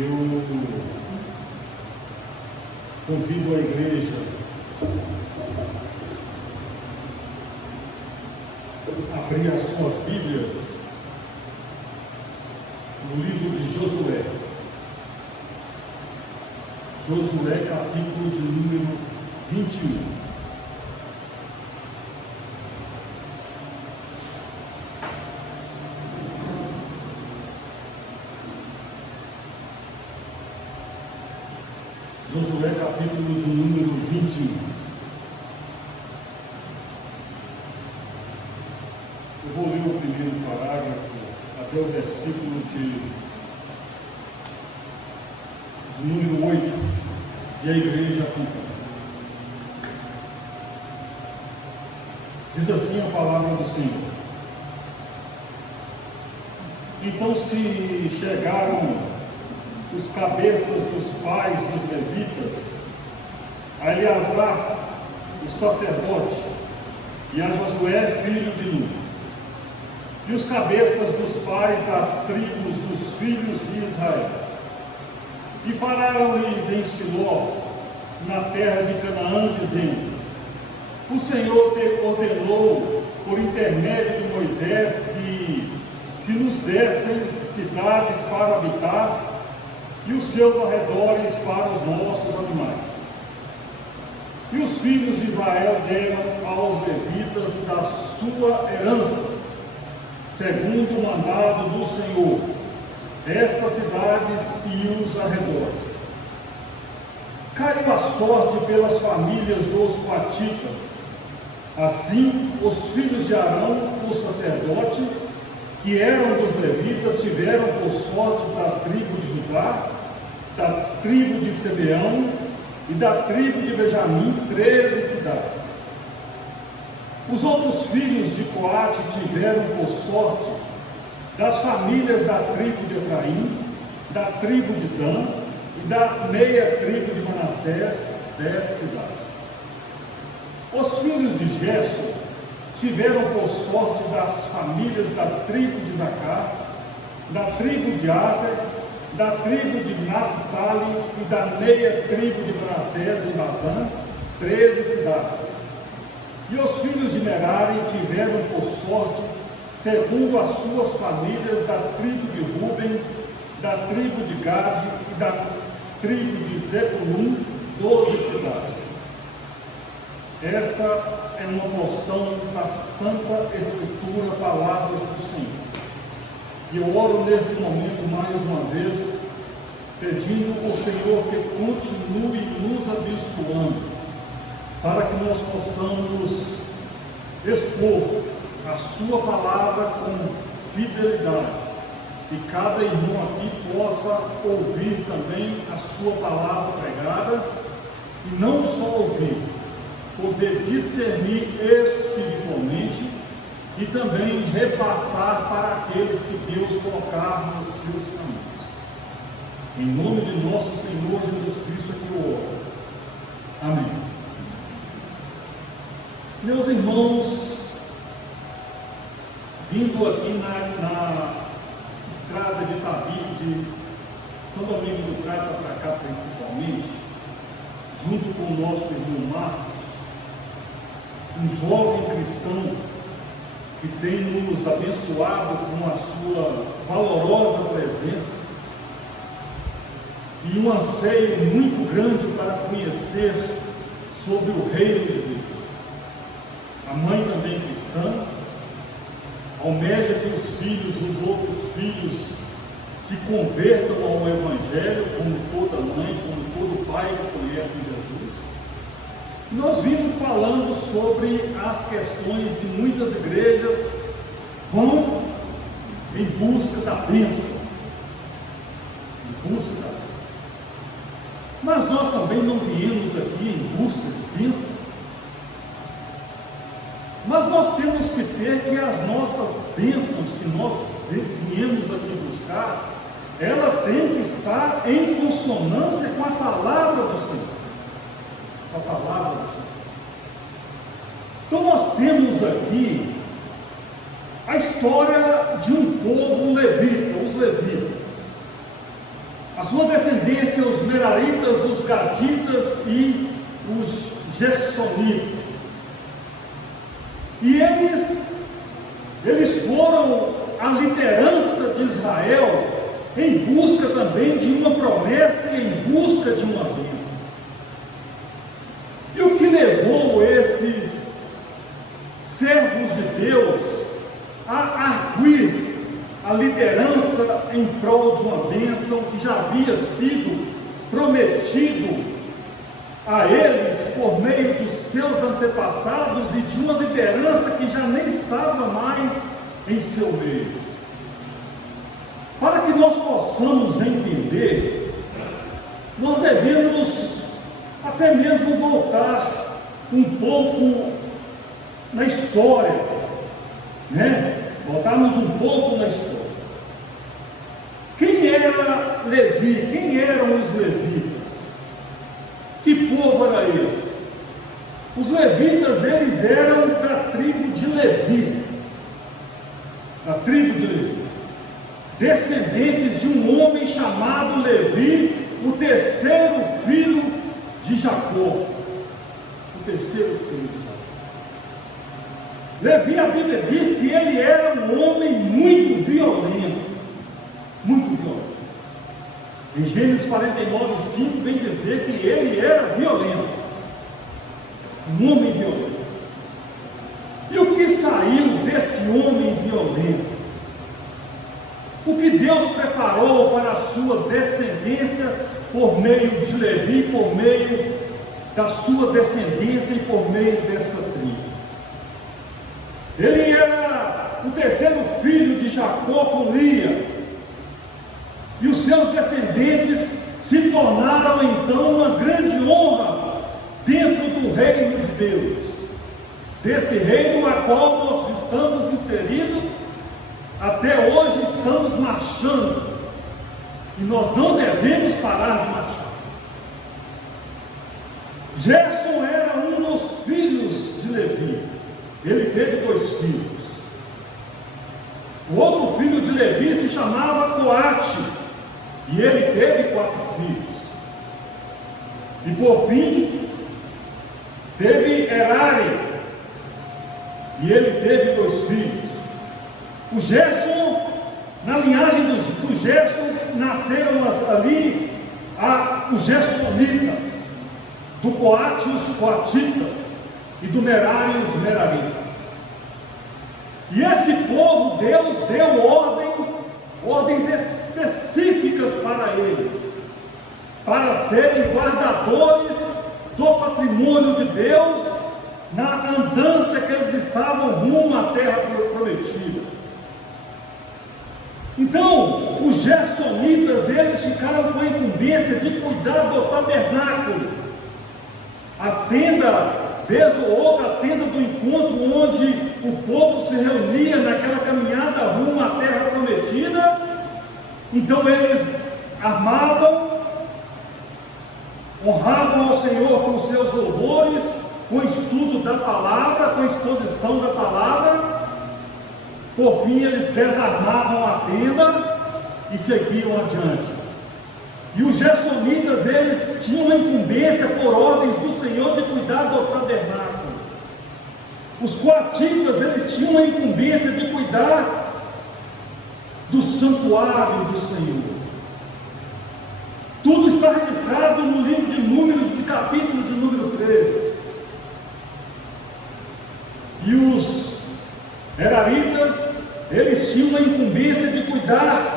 Eu convido a igreja a abrir as suas Bíblias no livro de Josué. Josué, capítulo de número 21. Josué, capítulo de número 21. Eu vou ler o primeiro parágrafo até o versículo de número 8, e a igreja acompanha. Diz assim a palavra do Senhor: Então se chegaram os cabeças dos pais dos levitas, a Eleazar, o sacerdote, e a Josué, filho de Nun, e os cabeças dos pais das tribos dos filhos de Israel, e falaram-lhes em Siló, na terra de Canaã, dizendo: O Senhor te ordenou, por intermédio de Moisés, que se nos dessem cidades para habitar, e os seus arredores para os nossos animais. E os filhos de Israel deram aos levitas da sua herança, segundo o mandado do Senhor, estas cidades e os arredores. Caiu a sorte pelas famílias dos coatitas. Assim, os filhos de Arão, o sacerdote, que eram dos levitas, tiveram por sorte da tribo de Judá, da tribo de Simeão e da tribo de Benjamim, 13 cidades. Os outros filhos de Coate tiveram por sorte das famílias da tribo de Efraim, da tribo de Dan e da meia tribo de Manassés, 10 cidades. Os filhos de Gerson tiveram por sorte das famílias da tribo de Zacar, da tribo de Aser, da tribo de Naphtali e da meia tribo de Manassés e Bazã, 13 cidades. E os filhos de Merari tiveram por sorte, segundo as suas famílias, da tribo de Ruben, da tribo de Gade e da tribo de Zebulun, 12 cidades. Essa é uma porção da Santa Escritura, palavras do Senhor. E eu oro nesse momento mais uma vez, pedindo ao Senhor que continue nos abençoando, para que nós possamos expor a sua palavra com fidelidade, e cada irmão aqui possa ouvir também a sua palavra pregada, e não só ouvir, poder discernir espiritualmente e também repassar para aqueles que Deus colocar nos seus caminhos. Em nome de nosso Senhor Jesus Cristo que eu oro. Amém. Meus irmãos, vindo aqui na estrada de Itabi, de São Domingos do Prata para cá principalmente, junto com o nosso irmão Marcos, um jovem cristão que tem nos abençoado com a sua valorosa presença e um anseio muito grande para conhecer sobre o reino de Deus. A mãe também cristã almeja que os filhos, os outros filhos, se convertam ao Evangelho, como toda mãe, como todo pai que conhece Jesus. Nós vimos falando sobre as questões de muitas igrejas vão em busca da bênção, em busca da bênção. Mas nós também não viemos aqui em busca de bênção, mas nós temos que ter que as nossas bênçãos que nós viemos aqui buscar, ela tem que estar em consonância com a palavra do Senhor. A palavra do Senhor. Então nós temos aqui a história de um povo levita, os levitas. A sua descendência, os Meraritas, os Gaditas e os Gersonitas. E eles foram a liderança de Israel em busca também de uma promessa e em busca de uma bênção. E o que levou esses servos de Deus a arguir a liderança em prol de uma bênção que já havia sido prometido a eles por meio dos seus antepassados e de uma liderança que já nem estava mais em seu meio? Para que nós possamos entender, nós devemos até mesmo voltar um pouco na história, voltarmos um pouco na história. Quem era Levi? Quem eram os levitas? Que povo era esse? Os levitas, eles eram da tribo de Levi, descendentes de um homem chamado Levi, o terceiro filho de Jacó. Levi, a Bíblia diz que ele era um homem muito violento. Em Gênesis 49:5 vem dizer que ele era violento, um homem violento. E o que saiu desse homem violento? O que Deus preparou para a sua descendência por meio de Levi, por meio da sua descendência e por meio dessa tribo? Ele era o terceiro filho de Jacó com Lia, e os seus descendentes se tornaram então uma grande honra dentro do reino de Deus, desse reino a qual nós estamos inseridos, até hoje estamos marchando, e nós não devemos parar de marchar. Gerson era um dos filhos de Levi, ele teve 2 filhos. O outro filho de Levi se chamava Coate, e ele teve 4 filhos. E por fim, teve Erare, e ele teve 2 filhos. O Gerson, na linhagem do Gerson, nasceram ali os Gersonitas, do Coate os Coatitas, e do Merari os Meraritas. E esse povo, Deus deu ordens específicas para eles, para serem guardadores do patrimônio de Deus, na andança que eles estavam rumo à terra prometida. Então, os Gersonitas, eles ficaram com a incumbência de cuidar do tabernáculo, a tenda, vez ou outra, a tenda do encontro, onde o povo se reunia naquela caminhada rumo à terra prometida. Então eles armavam, honravam ao Senhor com seus louvores, com o estudo da palavra, com a exposição da palavra. Por fim, eles desarmavam a tenda e seguiam adiante. E os Gersonitas, eles tinham uma incumbência por ordens do Senhor de cuidar do tabernáculo. Os Coatitas, eles tinham uma incumbência de cuidar do santuário do Senhor. Tudo está registrado no livro de Números, de capítulo de número 3. E os Meraritas, eles tinham uma incumbência de cuidar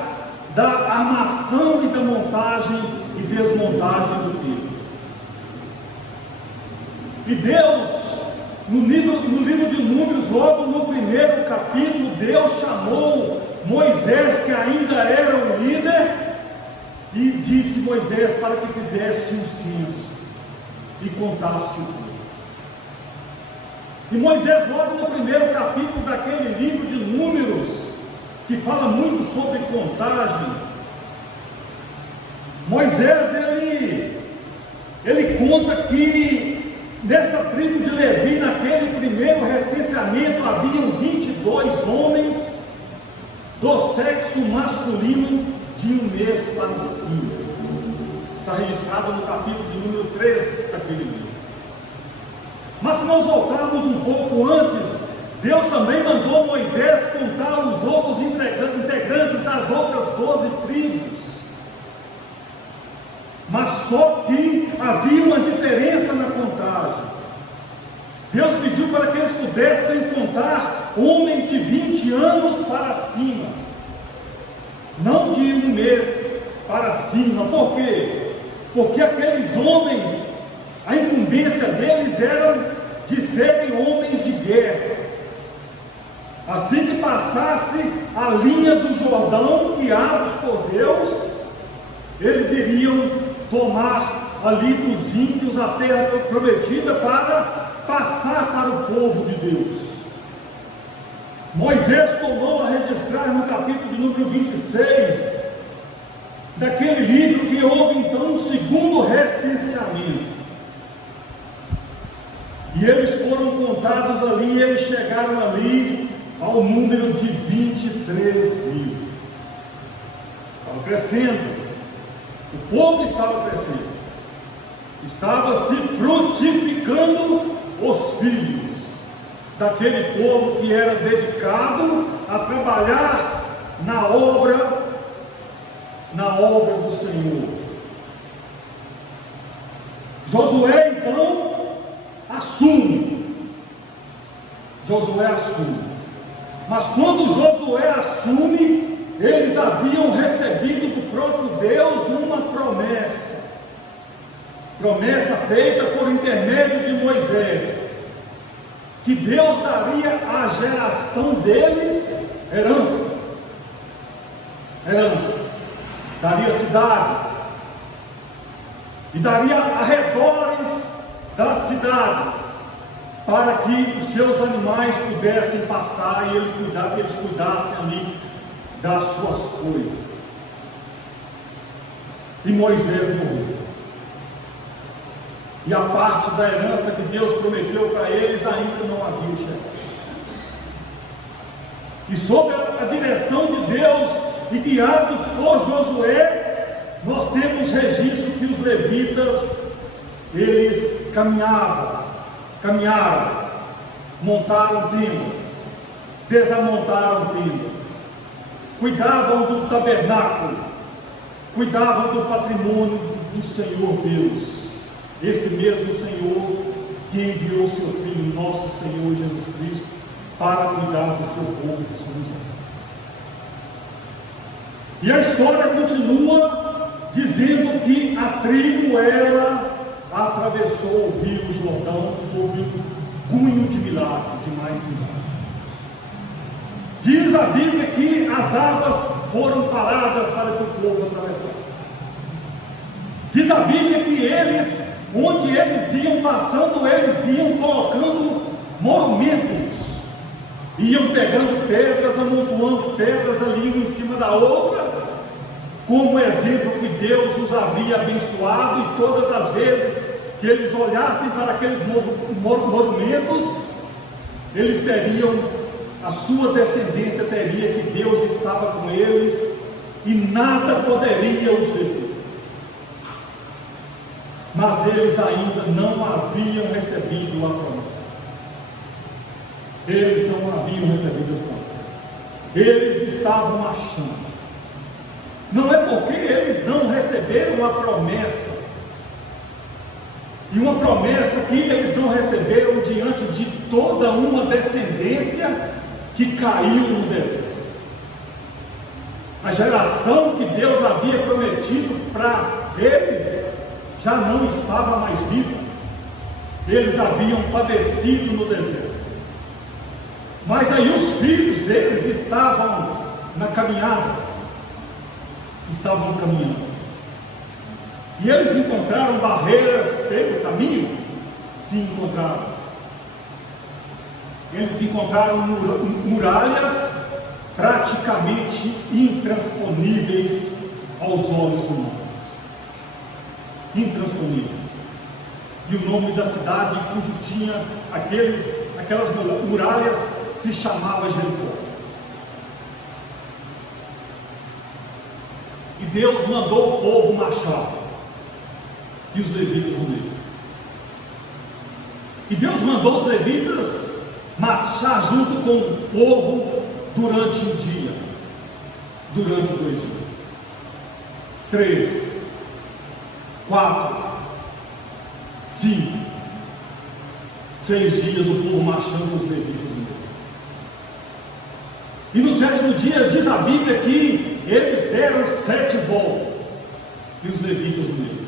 da armação e da montagem e desmontagem do templo. E Deus, no livro de Números, logo no primeiro capítulo, Deus chamou Moisés, que ainda era um líder, e disse Moisés para que fizesse um censo e contasse o povo. E Moisés, logo no primeiro capítulo daquele livro de Números, que fala muito sobre contagens, Moisés, ele conta que nessa tribo de Levi, naquele primeiro recenseamento, haviam 22 homens do sexo masculino de 1 mês para cima. Está registrado no capítulo de número 13 daquele livro. Mas se nós voltarmos um pouco antes, Deus também mandou Moisés contar os outros integrantes das outras 12 tribos. Mas só que havia uma diferença na contagem. Deus pediu para que eles pudessem contar homens de 20 anos para cima, não de um mês para cima. Por quê? Porque aqueles homens, a incumbência deles era de serem homens de guerra. Assim que passasse a linha do Jordão, guiados por Deus, eles iriam tomar ali dos ímpios a terra prometida para passar para o povo de Deus. Moisés tornou a registrar no capítulo de número 26 daquele livro que houve então um segundo recenseamento. E eles foram contados ali, e eles chegaram ali ao número de 23 mil. Estava crescendo, o povo estava crescendo, estava se frutificando os filhos daquele povo que era dedicado a trabalhar na obra do Senhor. Josué então assume. Mas quando Josué assume, eles haviam recebido do próprio Deus uma promessa feita por intermédio de Moisés, que Deus daria à geração deles herança, daria cidades, e daria arredores das cidades, para que os seus animais pudessem passar e eles cuidassem ali das suas coisas. E Moisés morreu. E a parte da herança que Deus prometeu para eles ainda não havia chegado. E sob a direção de Deus e guiados por Josué, nós temos registro que os levitas, eles caminharam, montaram tendas, desmontaram tendas, cuidavam do tabernáculo, cuidavam do patrimônio do Senhor Deus. Esse mesmo Senhor que enviou seu Filho, nosso Senhor Jesus Cristo, para cuidar do seu povo, dos seus homens. E a história continua dizendo que a tribo, ela atravessou o rio Jordão sob um cunho de milagre, de mais milagre. Diz a Bíblia que as águas foram paradas para que o povo atravessasse. Diz a Bíblia que eles, onde eles iam passando, eles iam colocando monumentos, iam pegando pedras, amontoando pedras ali uma em cima da outra, como exemplo que Deus os havia abençoado, e todas as vezes que eles olhassem para aqueles monumentos, eles teriam, a sua descendência teria que Deus estava com eles e nada poderia os deter. Mas eles ainda não haviam recebido a promessa. Eles não haviam recebido a promessa. Eles estavam achando. Não é porque eles não receberam a promessa, e uma promessa que eles não receberam diante de toda uma descendência que caiu no deserto. A geração que Deus havia prometido para eles já não estava mais viva. Eles haviam padecido no deserto. Mas aí os filhos deles estavam na caminhada, estavam caminhando. E eles encontraram barreiras pelo caminho? Sim, encontraram. Eles encontraram muralhas praticamente intransponíveis aos olhos humanos. Intransponíveis. E o nome da cidade cujo tinha aquelas muralhas se chamava Jericó. E Deus mandou o povo marchar. e os levitas no meio. E Deus mandou os levitas marchar junto com o povo durante um dia, durante 2 dias, 3, 4, 5, 6 dias o povo marchando os levitas no meio. E no 7º dia diz a Bíblia que eles deram 7 voltas e os levitas no meio.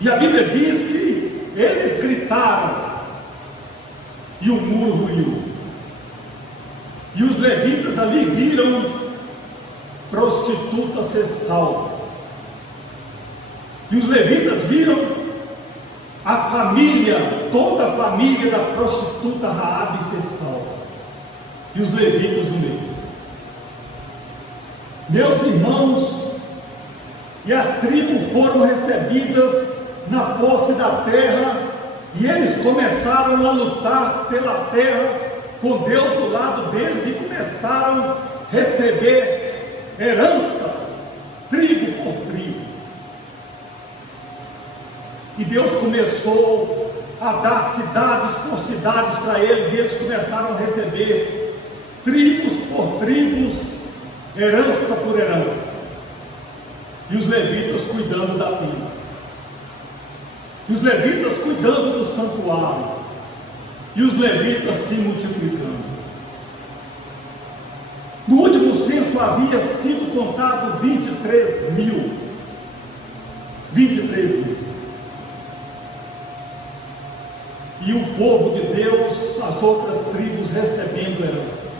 E a Bíblia diz que eles gritaram e o muro ruiu. E os levitas ali viram prostituta ser salva. E os levitas viram a família, toda a família da prostituta Raabe ser salva. E os levitas no meio. Meus irmãos, e as tribos foram recebidas na posse da terra, e eles começaram a lutar pela terra, com Deus do lado deles, e começaram a receber herança, tribo por tribo. E Deus começou a dar cidades por cidades para eles, e eles começaram a receber tribos por tribos, herança por herança. E os levitas cuidando da terra. E os levitas cuidando do santuário, e os levitas se multiplicando. No último censo havia sido contado 23 mil. 23 mil. E o povo de Deus, as outras tribos recebendo herança.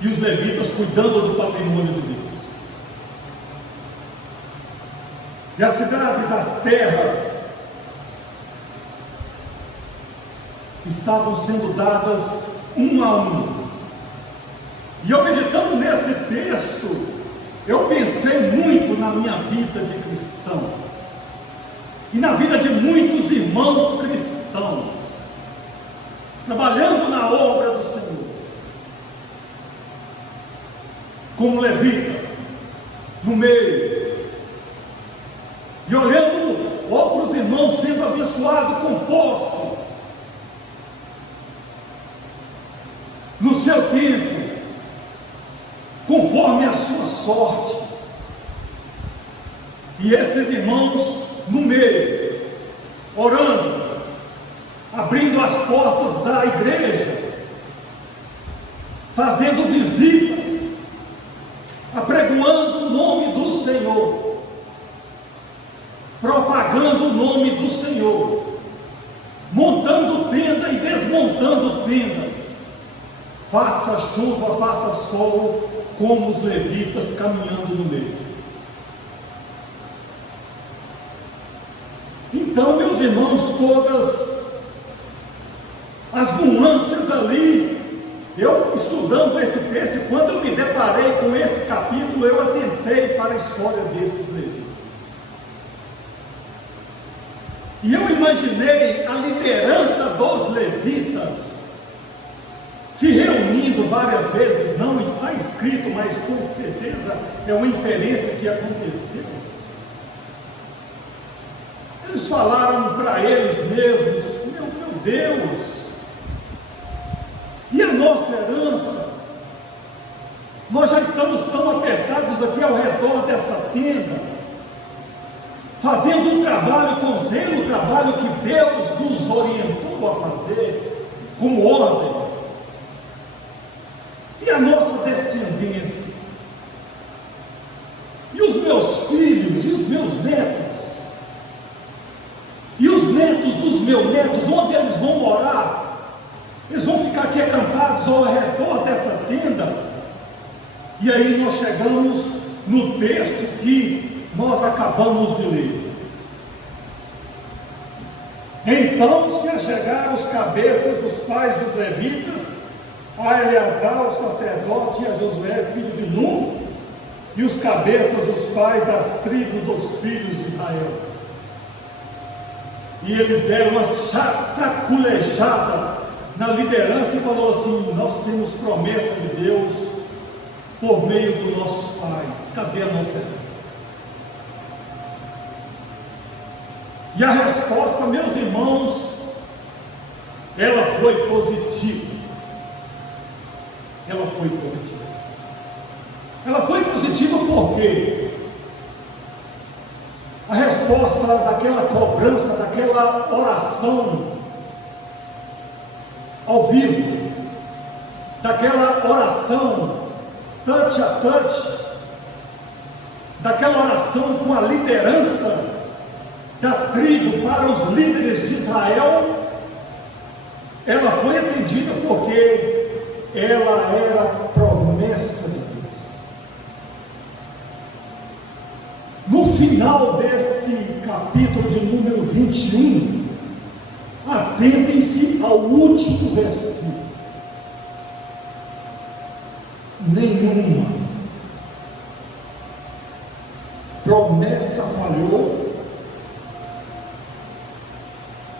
E os levitas cuidando do patrimônio de Deus. E as cidades, as terras, estavam sendo dadas um a um. E eu meditando nesse texto, eu pensei muito na minha vida de cristão, e na vida de muitos irmãos cristãos, trabalhando na obra do Senhor, como levita, no meio, e olhando outros irmãos sendo abençoados com posses, no seu tempo, conforme a sua sorte. E esses irmãos no meio, orando, abrindo as portas da igreja, fazendo visitas, apregoando o nome do Senhor, propagando o nome do Senhor, montando tenda e desmontando tendas, faça chuva, faça sol, como os levitas caminhando no meio. Então, meus irmãos, todas as nuances ali, eu estudando esse texto, quando eu me deparei com esse capítulo, eu atentei para a história desses levitas. E eu imaginei a liderança dos levitas se reunindo várias vezes, não está escrito, mas com certeza é uma inferência que aconteceu. Eles falaram para eles mesmos: meu Deus, e a nossa herança? Nós já estamos tão apertados aqui ao redor dessa tenda, fazendo um trabalho com zelo, o trabalho que Deus nos orientou a fazer, como ordem. E a nossa descendência? E os meus filhos? E os meus netos? E os netos dos meus netos, onde eles vão morar? Eles vão ficar aqui acampados ao redor dessa tenda? E aí nós chegamos no texto que nós acabamos de ler. Então se achegaram os cabeças dos pais dos levitas a Eleazar, o sacerdote, e a Josué, filho de Nun, e os cabeças dos pais das tribos dos filhos de Israel. E eles deram uma saculejada na liderança e falou assim: nós temos promessa de Deus por meio dos nossos pais. Cadê a nossa herança? E a resposta, meus irmãos, ela foi positiva. Ela foi positiva. Ela foi positiva por quê? A resposta daquela cobrança, daquela oração ao vivo, daquela oração touch a touch, daquela oração com a liderança da tribo para os líderes de Israel, ela foi atendida porque ela era promessa de Deus. No final desse capítulo de número 21, atentem-se ao último versículo. Nenhuma promessa falhou.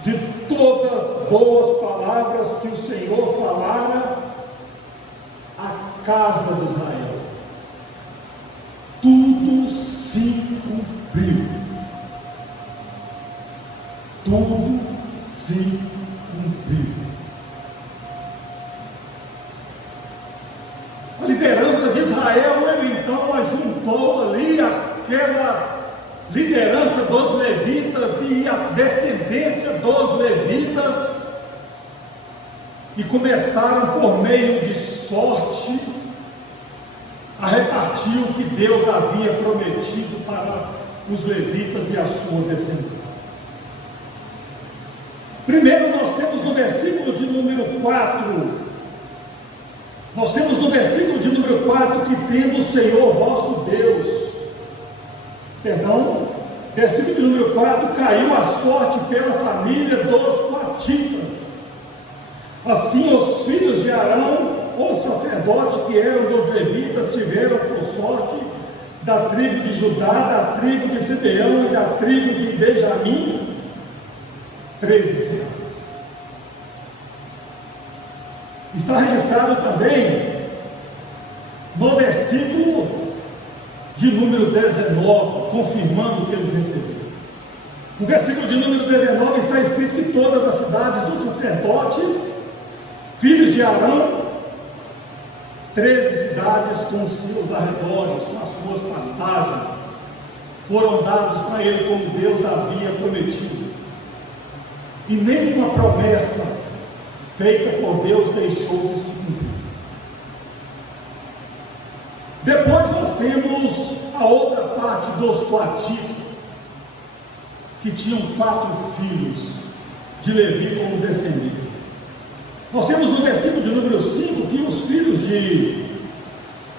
De todas as boas palavras que o Senhor falara à casa de Israel, tudo se cumpriu. Tudo se cumpriu. A liderança de Israel, ele então ajuntou ali aquela liderança dos levitas e a descendência dos levitas, e começaram por meio de sorte a repartir o que Deus havia prometido para os levitas e a sua descendência. Primeiro nós temos no versículo de número 4, que tendo o Senhor vosso Deus, versículo de número 4, caiu a sorte pela família dos coatitas. Assim os filhos de Arão, o sacerdote que eram dos levitas, tiveram por sorte da tribo de Judá, da tribo de Simeão e da tribo de Benjamim, 13 cidades. Está registrado também no versículo de número 19, confirmando o que eles receberam. No versículo de número 19 está escrito que todas as cidades dos sacerdotes, filhos de Arão, 13 cidades com os seus arredores, com as suas passagens, foram dados para ele como Deus havia prometido. E nenhuma promessa feita por Deus deixou de se cumprir. Depois nós temos a outra parte dos coatitas, que tinham 4 filhos de Levi como descendentes. Nós temos no versículo de número 5 que os filhos de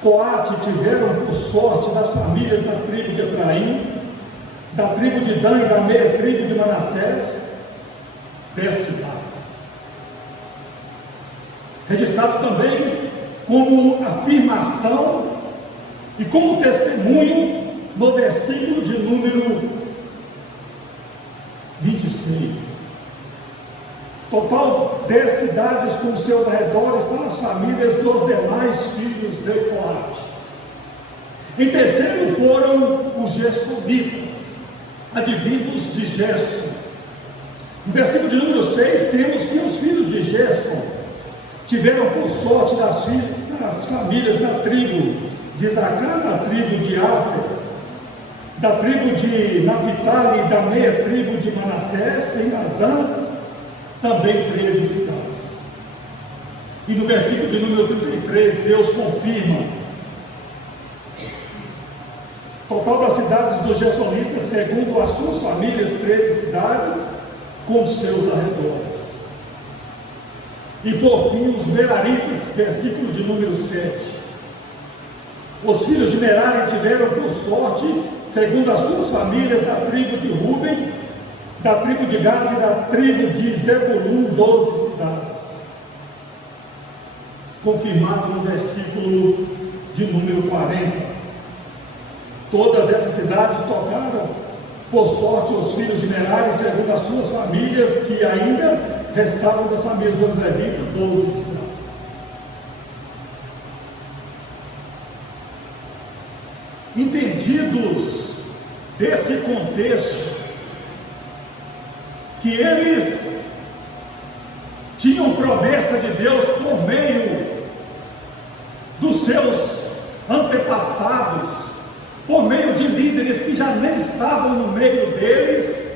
Coate tiveram por sorte das famílias da tribo de Efraim, da tribo de Dan e da meia tribo de Manassés, 10 cidades. Registrado também como afirmação e como testemunho no versículo de número 26. Total 10 cidades com seus arredores para as famílias dos demais filhos de Coate. Em terceiro foram os gersonitas, advindos de Gerson. No versículo de número 6 temos que os filhos de Gerson tiveram por sorte das famílias da tribo de Isacar, da tribo de Aser, da tribo de Naphtali e da meia tribo de Manassés, em Nazã, também 13 cidades. E no versículo de número 33, Deus confirma total das cidades dos gersonitas, segundo as suas famílias, 13 cidades, com seus arredores. E por fim, os meraritas, versículo de número 7. Os filhos de Merari tiveram por sorte, segundo as suas famílias, da tribo de Ruben, da tribo de Gad e da tribo de Zebulun, 12 cidades. Confirmado no versículo de número 40. Todas essas cidades tocaram por sorte os filhos de Merari, segundo as suas famílias, que ainda restavam das famílias dos levitas, 12 cidades. Entendidos desse contexto, que eles tinham promessa de Deus por meio dos seus antepassados, por meio de líderes que já nem estavam no meio deles.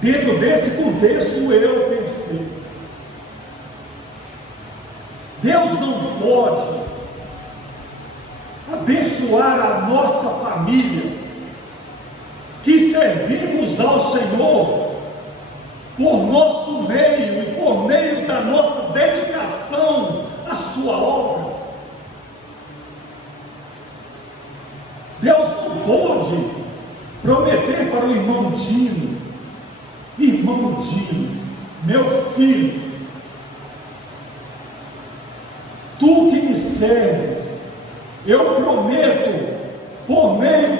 Dentro desse contexto eu pensei, Deus não pode abençoar a nossa família, que servimos ao Senhor por nosso meio e por meio da nossa dedicação à sua obra. Deus não pode prometer para o irmão Dino: meu filho, tu que me serves, eu prometo, por meio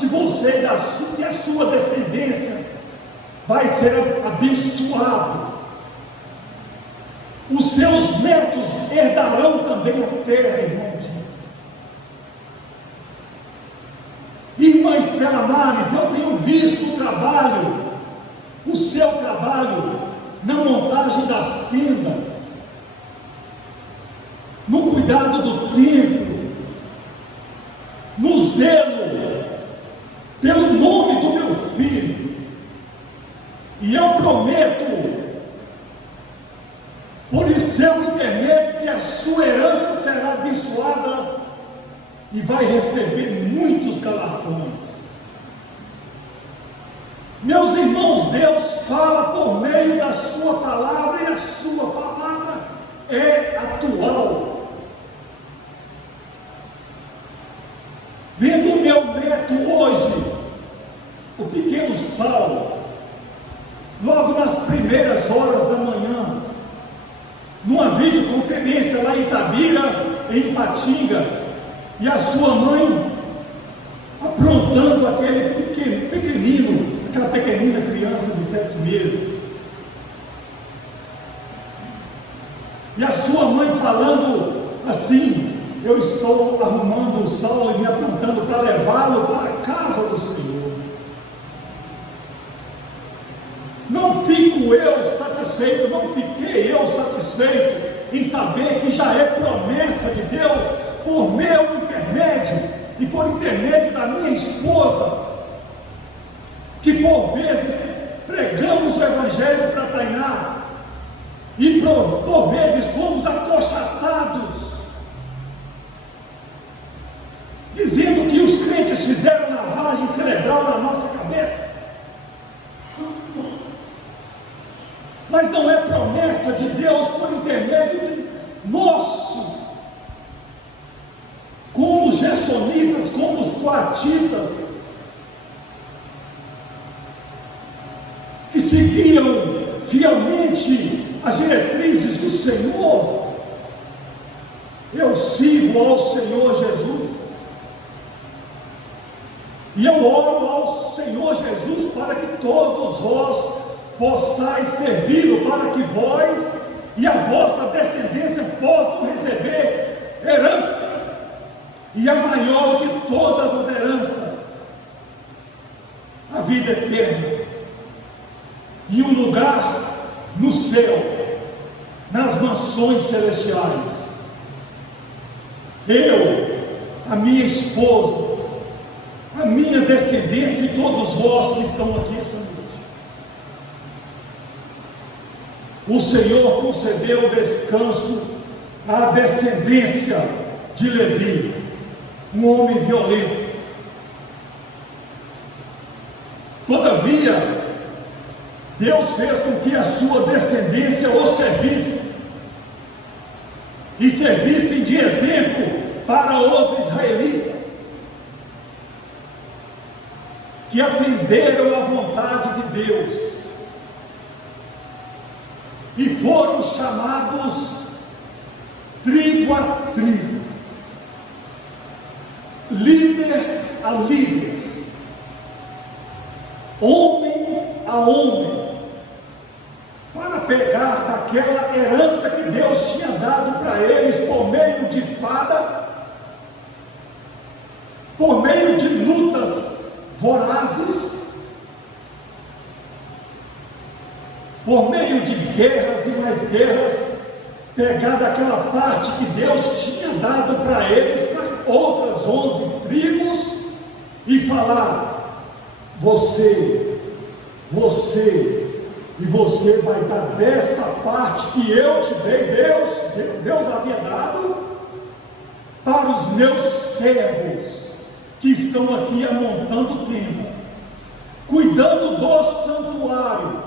de você, que a sua descendência vai ser abençoado. Os seus netos herdarão também a terra, irmãos. Irmã Estela Mares, eu tenho visto o seu trabalho na montagem das tendas, no cuidado do templo, no zelo pelo nome do meu filho. E eu prometo, por seu intermédio, que a sua herança será abençoada e vai receber muitos galardões. Meus irmãos, Deus fala por meio da sua palavra, e a sua palavra é atual. Vendo o meu neto hoje, o pequeno Saulo, logo nas primeiras horas da manhã, numa videoconferência lá em Itabira, em Ipatinga, e a sua mãe aprontando aquele pequenino, aquela pequenina criança de 7 meses, e a sua mãe falando assim: eu estou arrumando o Saulo e me aprontando para levá-lo para a casa do Senhor. Não fico eu satisfeito, não fiquei eu satisfeito em saber que já é promessa de Deus por meu intermédio e por intermédio da minha esposa, que por vezes pregamos o Evangelho para Tainá e por vezes fomos acochatados, dizendo que os crentes fizeram lavagem cerebral na nossa cabeça. Mas não é promessa de Deus por intermédio de nosso, como os gersonitas, como os coatitas, que seguiam fielmente as diretrizes do Senhor. Eu sirvo ao Senhor Jesus, e eu oro ao Senhor Jesus para que todos vós possais servi-lo, para que vós e a vossa descendência possam receber herança, e a maior de todas as heranças, a vida eterna, e um lugar no céu, nas mansões celestiais. Eu, a minha esposa, a minha descendência e todos vós que estão aqui essa noite. O Senhor concedeu descanso à descendência de Levi, um homem violento. Todavia, Deus fez com que a sua descendência o servisse, e servissem de exemplo para os israelitas, que atenderam à vontade de Deus e foram chamados tribo a tribo, líder a líder, homem a homem, para pegar daquela herança que Deus tinha dado para eles por meio de espada, por meio de lutas vorazes, por meio de guerras e mais guerras, pegar daquela parte que Deus tinha dado para eles, para outras 11 tribos, e falar: você e você vai dar dessa parte que eu te dei, Deus havia dado, para os meus servos, que estão aqui amontando tenda, cuidando do santuário,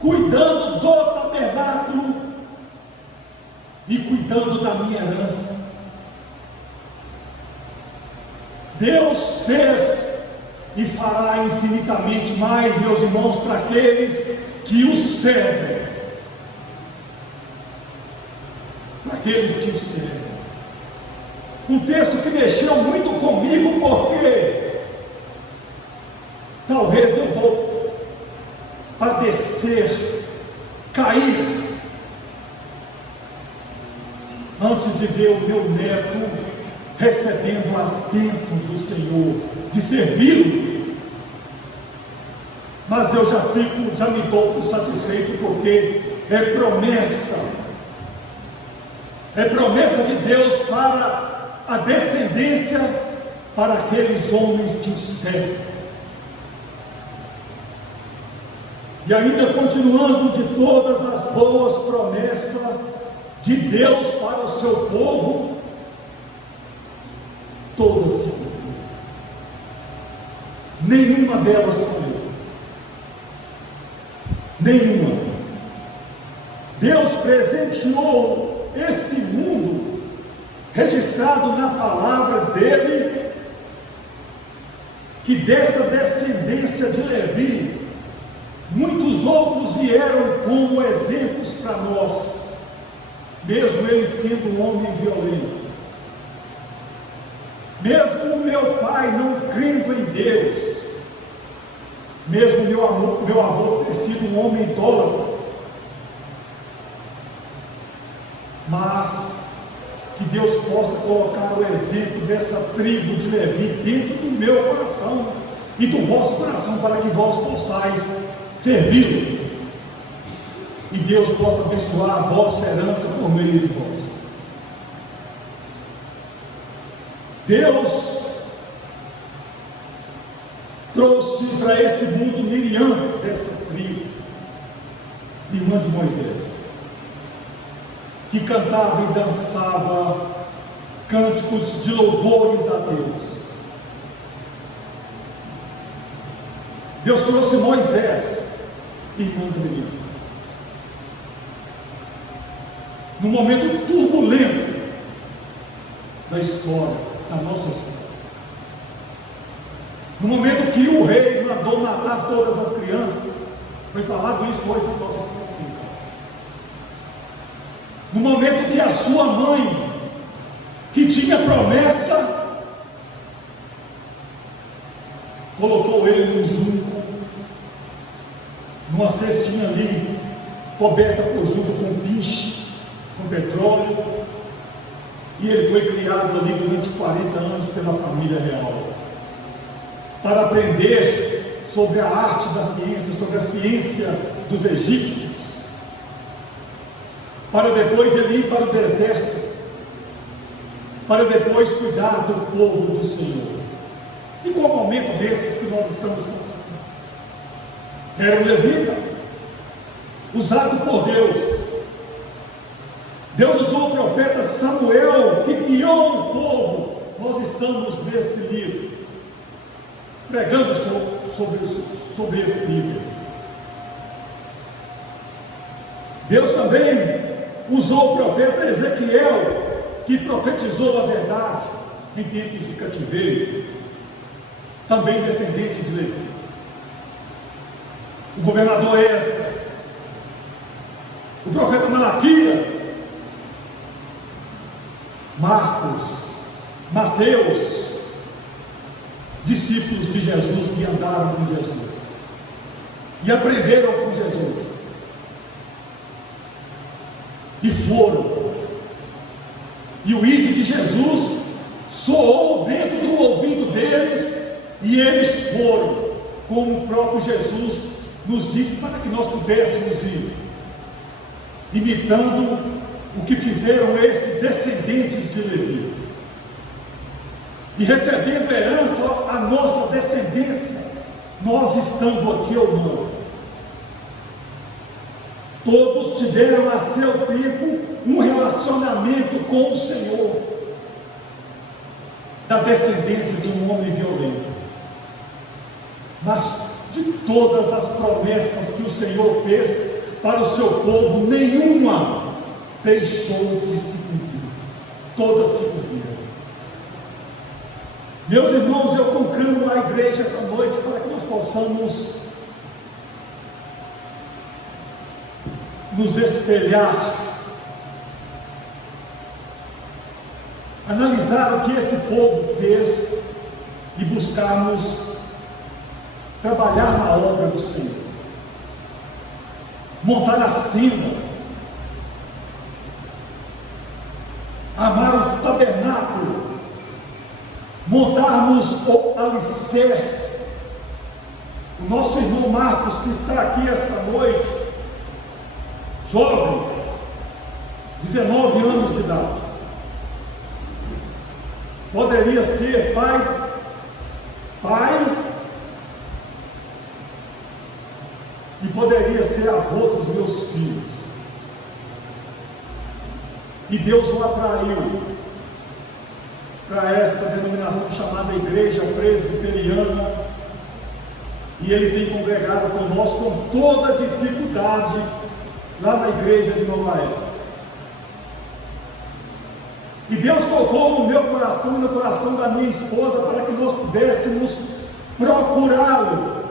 cuidando do tabernáculo e cuidando da minha herança. Deus fez e fará infinitamente mais, meus irmãos, para aqueles que o servem. Para aqueles que o servem. Um texto que mexeu muito comigo, porque talvez eu vou padecer, cair, antes de ver o meu neto recebendo as bênçãos do Senhor, de servi-lo. Mas eu já me dou por satisfeito, porque é promessa de Deus para a descendência, para aqueles homens que o servem. E ainda continuando, de todas as boas promessas de Deus para o seu povo, todas se cumpriram. Nenhuma delas falhou. Nenhuma. Deus presenteou esse mundo, registrado na palavra dele, que dessa descendência de Levi, muitos outros vieram como exemplos para nós, mesmo ele sendo um homem violento. Mesmo o meu pai não crendo em Deus, mesmo meu avô ter sido um homem idólatra, mas que Deus possa colocar o exemplo dessa tribo de Levi dentro do meu coração e do vosso coração, para que vós possais servi-lo, e Deus possa abençoar a vossa herança por meio de vós. Deus trouxe para esse mundo Miriam, dessa tribo, irmã de Moisés, que cantava e dançava cânticos de louvores a Deus. Deus trouxe Moisés, irmão de Miriam, no momento turbulento da história, da nossa história, no momento que o rei mandou matar todas as crianças. Foi falado isso hoje no nosso estudo. No momento que a sua mãe, que tinha promessa, colocou ele num junco, numa cestinha ali, coberta por junto com piche, com petróleo, e ele foi criado ali durante 40 anos pela família real, para aprender sobre a arte da ciência, sobre a ciência dos egípcios, para depois ele ir para o deserto, para depois cuidar do povo do Senhor. E qual momento desses que nós estamos passando? Era um levita, usado por Deus. Deus usou o profeta Samuel, que guiou o povo. Nós estamos nesse livro, pregando sobre esse livro. Deus também usou o profeta Ezequiel, que profetizou a verdade em tempos de cativeiro, também descendente de Levi. O governador Esdras, o profeta Malaquias, Marcos, Mateus, discípulos de Jesus que andaram com Jesus e aprenderam com Jesus e foram, e o ídolo de Jesus soou dentro do ouvido deles, e eles foram, como o próprio Jesus nos disse para que nós pudéssemos ir, imitando o que fizeram esses descendentes de Levi, e recebendo herança a nossa descendência, nós estando aqui ou não. Todos tiveram a seu tempo um relacionamento com o Senhor, da descendência de um homem violento. Mas de todas as promessas que o Senhor fez para o seu povo, nenhuma deixou de se cumprir. Todas se cumpriram. Meus irmãos, eu conclamo a igreja esta noite para que nós possamos nos espelhar, analisar o que esse povo fez e buscarmos trabalhar na obra do Senhor, montar as tendas, amar o tabernáculo, montarmos o alicerce. O nosso irmão Marcos, que está aqui essa noite, jovem, 19 anos de idade, poderia ser pai, e poderia ser avô dos meus filhos. E Deus o atraiu para essa denominação chamada Igreja Presbiteriana, e ele tem congregado conosco com toda dificuldade lá na igreja de Nova Era. E Deus colocou no meu coração e no coração da minha esposa para que nós pudéssemos procurá-lo.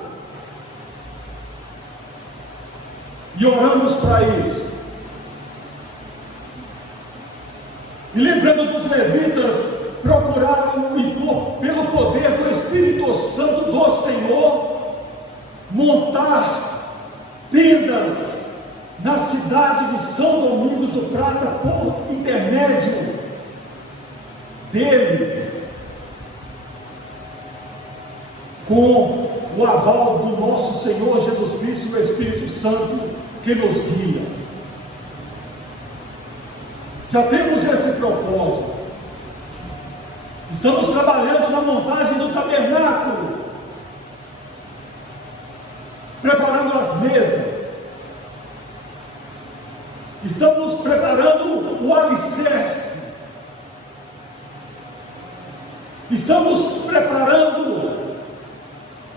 E oramos para isso. E lembrando dos levitas, procuraram pelo poder do Espírito Santo do Senhor, montar tendas na cidade de São Domingos do Prata, por intermédio dele, com o aval do nosso Senhor Jesus Cristo e o Espírito Santo que nos guia. Já temos esse propósito. Estamos trabalhando na montagem do tabernáculo, preparando as mesas. Estamos preparando o alicerce. Estamos preparando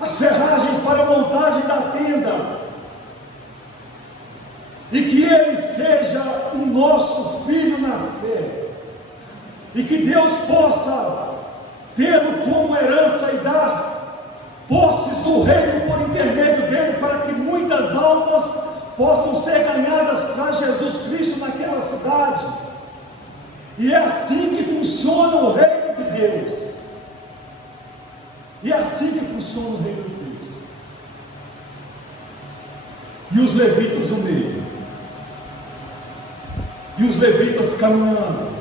as ferragens para a montagem da tenda. E que ele seja o nosso filho na fé. E que Deus possa tê-lo como herança e dar posses do reino por intermédio dele, para que muitas almas possam ser ganhadas para Jesus Cristo naquela cidade. E é assim que funciona o reino de Deus. E é assim que funciona o reino de Deus. E os levitas no meio. E os levitas caminhando.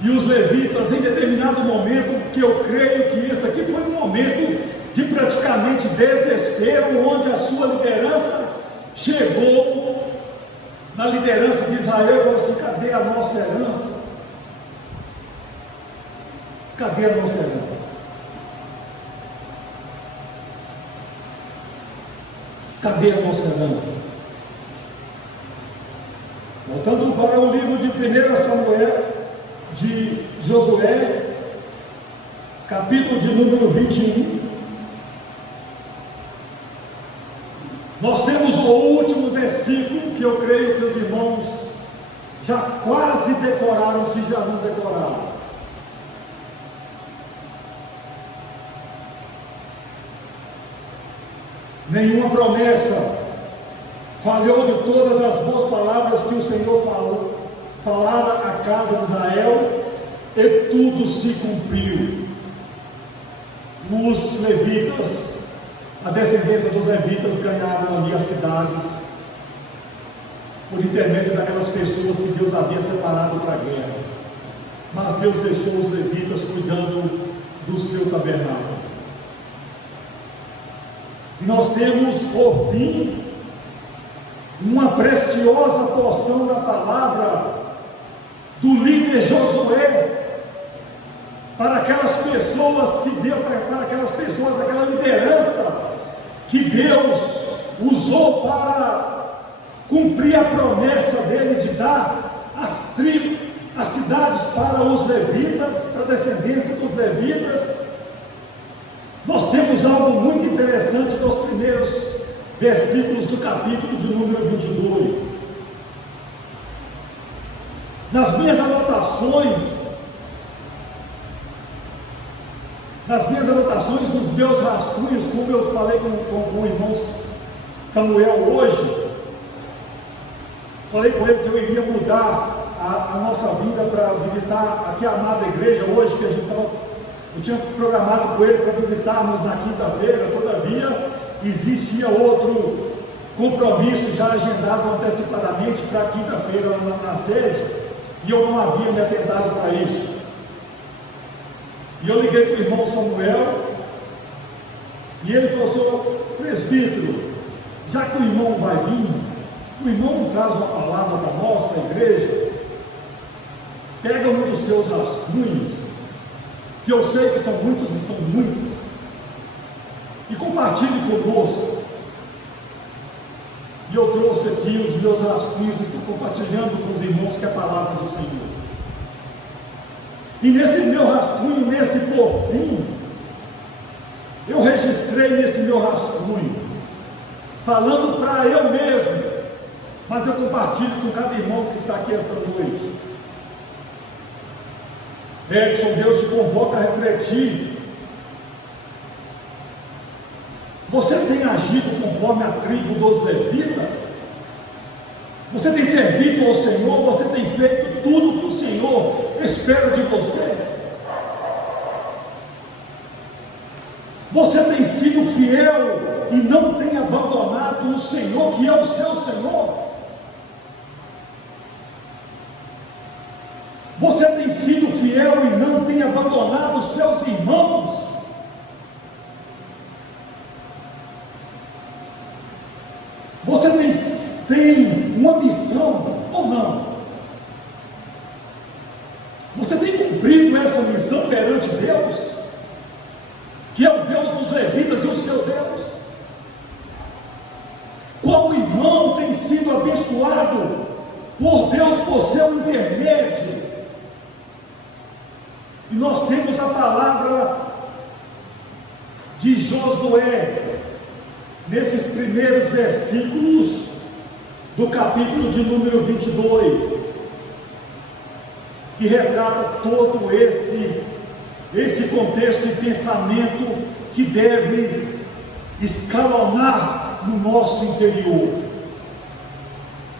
E os levitas em determinado momento, que eu creio que esse aqui foi um momento de praticamente desespero, onde a sua liderança chegou na liderança de Israel e falou assim: cadê a nossa herança? Cadê a nossa herança? Cadê a nossa herança? Voltando para o livro de 1 Samuel, de Josué, capítulo de número 21, nós temos o último versículo, que eu creio que os irmãos já quase decoraram, se já não decoraram. Nenhuma promessa falhou de todas as boas palavras que o Senhor falara à casa de Israel, e tudo se cumpriu. Os levitas, a descendência dos levitas, ganharam ali as cidades, por intermédio daquelas pessoas que Deus havia separado para a guerra. Mas Deus deixou os levitas cuidando do seu tabernáculo. nós temos, por fim, uma preciosa porção da palavra do líder Josué, para aquelas pessoas que Deus, para aquelas pessoas, aquela liderança que Deus usou para cumprir a promessa dele de dar as tribos, as cidades para os levitas, para a descendência dos levitas. Nós temos algo muito interessante nos primeiros versículos do capítulo de número 22. Nas minhas anotações, nos meus rascunhos, como eu falei com o irmão Samuel hoje, falei com ele que eu iria mudar a nossa vida para visitar aqui a amada igreja hoje, que eu tinha programado com ele para visitarmos na quinta-feira. Todavia, existia outro compromisso já agendado antecipadamente para quinta-feira na sede, e eu não havia me atentado para isso. E eu liguei para o irmão Samuel, e ele falou assim: presbítero, já que o irmão vai vir, o irmão traz uma palavra para nós, para a igreja, pega um dos seus rascunhos, que eu sei que são muitos e são muitos, e compartilhe conosco. E eu trouxe aqui os meus rascunhos e estou compartilhando com os irmãos que é a palavra do Senhor. E nesse meu rascunho, nesse porfim, eu registrei nesse meu rascunho, falando para eu mesmo, mas eu compartilho com cada irmão que está aqui essa noite. Edson, Deus te convoca a refletir. Você tem agido conforme a tribo dos levitas? Você tem servido ao Senhor? Você tem feito tudo que o Senhor espera de você? Você tem sido fiel e não tem abandonado o Senhor, que é o seu Senhor? Você tem sido fiel e não tem abandonado os seus irmãos? Você tem uma missão ou não? Você tem cumprido essa missão perante Deus, que é o Deus dos levitas e o seu Deus? Como irmão tem sido abençoado por Deus por seu intermédio? E nós temos a palavra de Josué nesses primeiros versículos do capítulo de número 22, que retrata todo esse contexto e pensamento que deve escalonar no nosso interior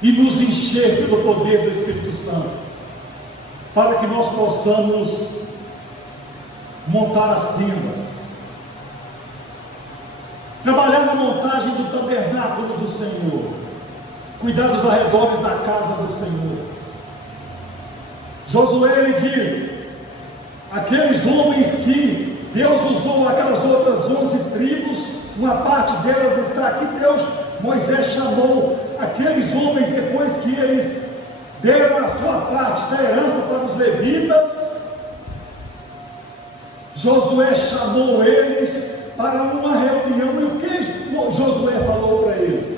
e nos encher pelo poder do Espírito Santo, para que nós possamos montar as tendas, trabalhar na montagem do tabernáculo do Senhor, cuidar dos arredores da casa do Senhor. Josué, ele diz: aqueles homens que Deus usou, aquelas outras 11 tribos, uma parte delas está aqui. Moisés chamou aqueles homens, depois que eles deram a sua parte da herança para os levitas, Josué chamou eles para uma reunião. E o que Josué falou para eles?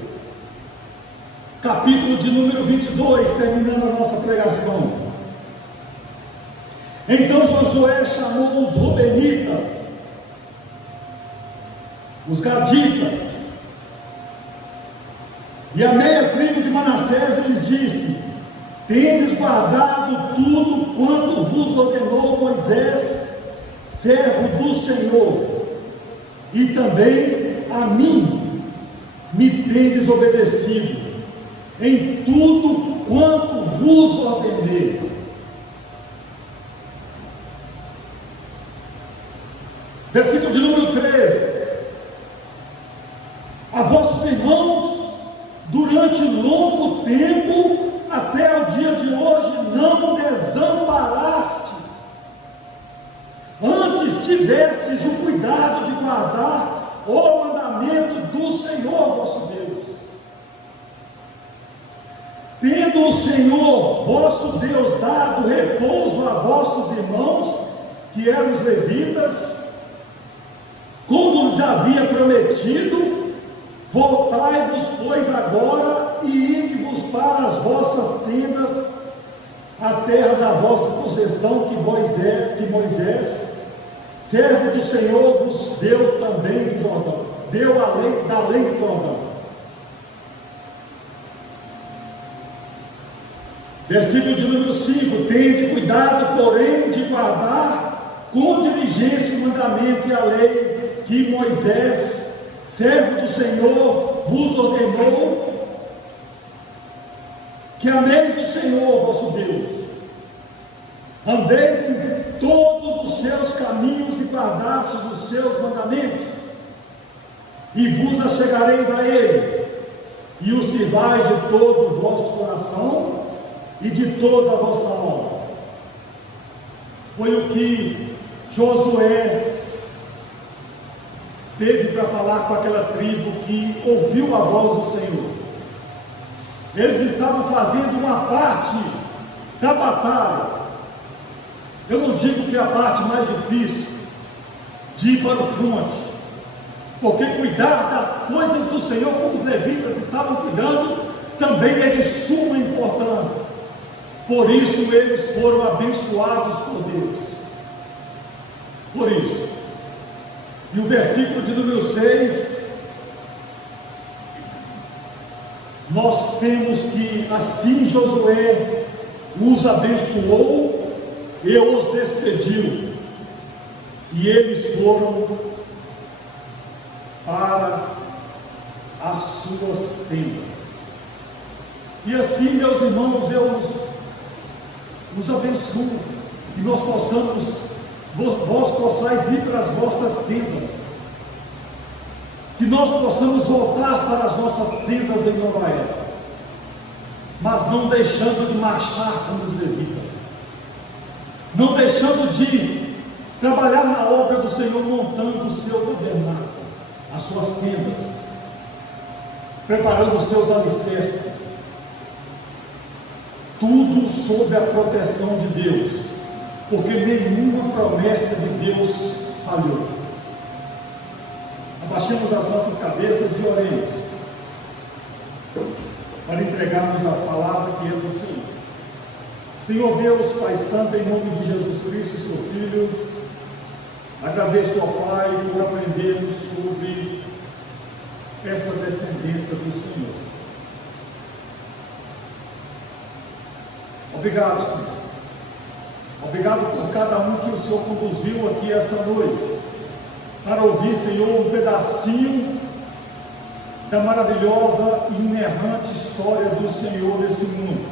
Capítulo de número 22, terminando a nossa pregação. Então Josué chamou os Rubenitas, os Gaditas e a meia tribo de Manassés. Eles disse: tendes guardado tudo quanto vos ordenou Moisés, servo do Senhor, e também a mim me tendes obedecido em tudo quanto vos ordenei. Versículo de número 3: a vossos irmãos, durante longo tempo, até o dia de hoje, não desamparastes, antes tivestes o cuidado de guardar o mandamento do Senhor vosso Deus. Tendo o Senhor vosso Deus dado repouso a vossos irmãos, que eram os levitas, como lhes havia prometido, voltai-vos, pois, agora e ide-vos para as vossas tendas, a terra da vossa possessão, que Moisés, servo do Senhor, vos deu também do Jordão, deu da além do Jordão. Versículo de número 5: tende cuidado, porém, de guardar com diligência o mandamento e a lei que Moisés, servo do Senhor, vos ordenou, que ameis o Senhor vosso Deus, andeis em todos os seus caminhos e guardastes os seus mandamentos, e vos achegareis a Ele, e o sirvais de todo o vosso coração e de toda a vossa alma. Foi o que Josué teve para falar com aquela tribo que ouviu a voz do Senhor. Eles estavam fazendo uma parte da batalha. Eu não digo que é a parte mais difícil de ir para o fronte, porque cuidar das coisas do Senhor, como os levitas estavam cuidando, também é de suma importância. Por isso eles foram abençoados por Deus. Por isso. E o versículo de número 6, nós temos que assim Josué os abençoou e os despediu, e eles foram para as suas tendas. E assim, meus irmãos, eu nos abençoo, que nós possamos, vós possais ir para as vossas tendas, que nós possamos voltar para as nossas tendas em Nova Era, mas não deixando de marchar como os levitas, não deixando de trabalhar na obra do Senhor, montando o seu tabernáculo, as suas tendas, preparando os seus alicerces, tudo sob a proteção de Deus, porque nenhuma promessa de Deus falhou. Abaixemos as nossas cabeças e oremos para entregarmos a palavra que é do Senhor. Senhor Deus, Pai Santo, em nome de Jesus Cristo, seu Filho, agradeço ao Pai por aprendermos sobre essa descendência do Senhor. Obrigado, Senhor. Obrigado por cada um que o Senhor conduziu aqui essa noite, para ouvir, Senhor, um pedacinho da maravilhosa e inerrante história do Senhor nesse mundo.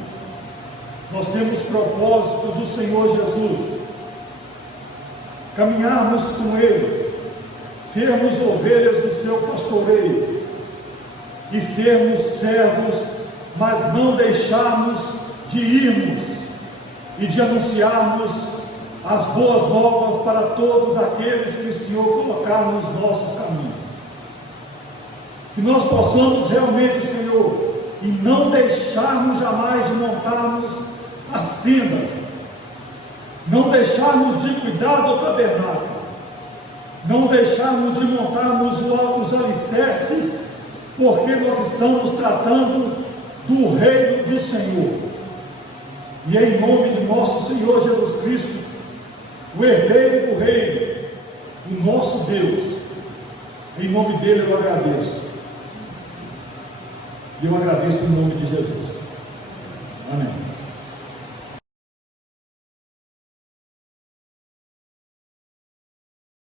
Nós temos propósito do Senhor Jesus, caminharmos com Ele, sermos ovelhas do seu pastoreio, e sermos servos, mas não deixarmos de irmos e de anunciarmos as boas novas para todos aqueles que o Senhor colocar nos nossos caminhos. Que nós possamos realmente, Senhor, e não deixarmos jamais de montarmos as tendas, não deixarmos de cuidar do tabernáculo, não deixarmos de montarmos os alicerces, porque nós estamos tratando do reino do Senhor. E em nome de nosso Senhor Jesus Cristo, o herdeiro do reino, o nosso Deus, em nome dele eu agradeço. E eu agradeço em nome de Jesus. Amém.